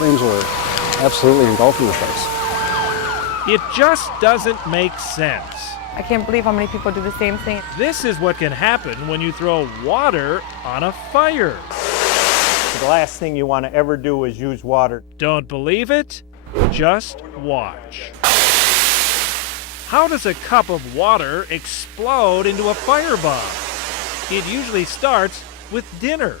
flames were absolutely engulfing the place. It just doesn't make sense. I can't believe how many people do the same thing. This is what can happen when you throw water on a fire. The last thing you want to ever do is use water. Don't believe it? Just watch. How does a cup of water explode into a firebomb? It usually starts with dinner.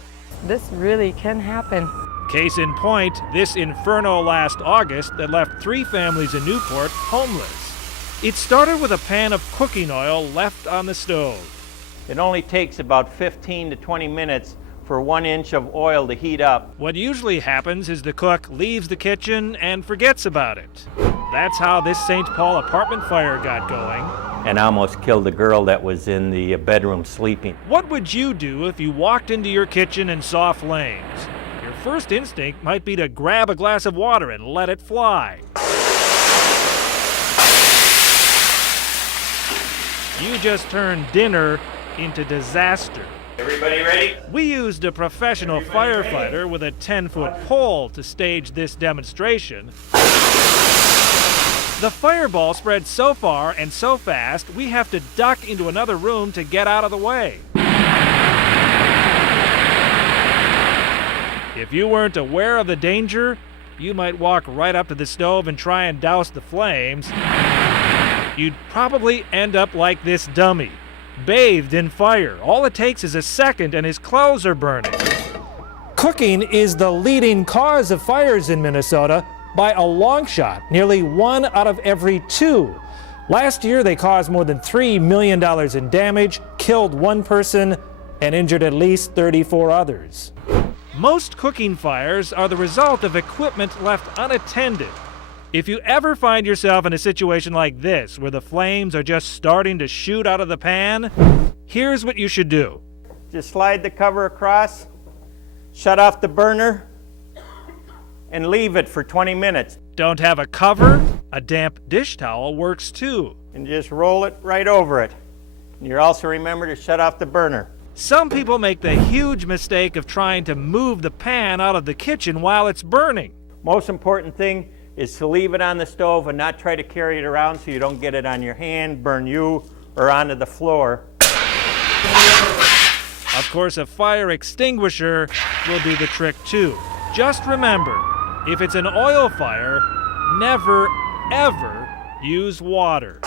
This really can happen. Case in point, this inferno last August that left 3 families in Newport homeless. It started with a pan of cooking oil left on the stove. It only takes about 15 to 20 minutes for 1 inch of oil to heat up. What usually happens is the cook leaves the kitchen and forgets about it. That's how this St. Paul apartment fire got going. And almost killed the girl that was in the bedroom sleeping. What would you do if you walked into your kitchen and saw flames? Your first instinct might be to grab a glass of water and let it fly. You just turned dinner into disaster. Everybody ready? We used a professional firefighter with a 10-foot pole to stage this demonstration. The fireball spread so far and so fast, we have to duck into another room to get out of the way. If you weren't aware of the danger, you might walk right up to the stove and try and douse the flames. You'd probably end up like this dummy, bathed in fire. All it takes is a second and his clothes are burning. Cooking is the leading cause of fires in Minnesota by a long shot, nearly 1 out of every 2. Last year, they caused more than $3 million in damage, killed 1 person, and injured at least 34 others. Most cooking fires are the result of equipment left unattended. If you ever find yourself in a situation like this, where the flames are just starting to shoot out of the pan, here's what you should do. Just slide the cover across, shut off the burner, and leave it for 20 minutes. Don't have a cover? A damp dish towel works too. And just roll it right over it. And you also remember to shut off the burner. Some people make the huge mistake of trying to move the pan out of the kitchen while it's burning. Most important thing is to leave it on the stove and not try to carry it around so you don't get it on your hand, burn you, or onto the floor. Of course, a fire extinguisher will do the trick too. Just remember, if it's an oil fire, never, ever use water.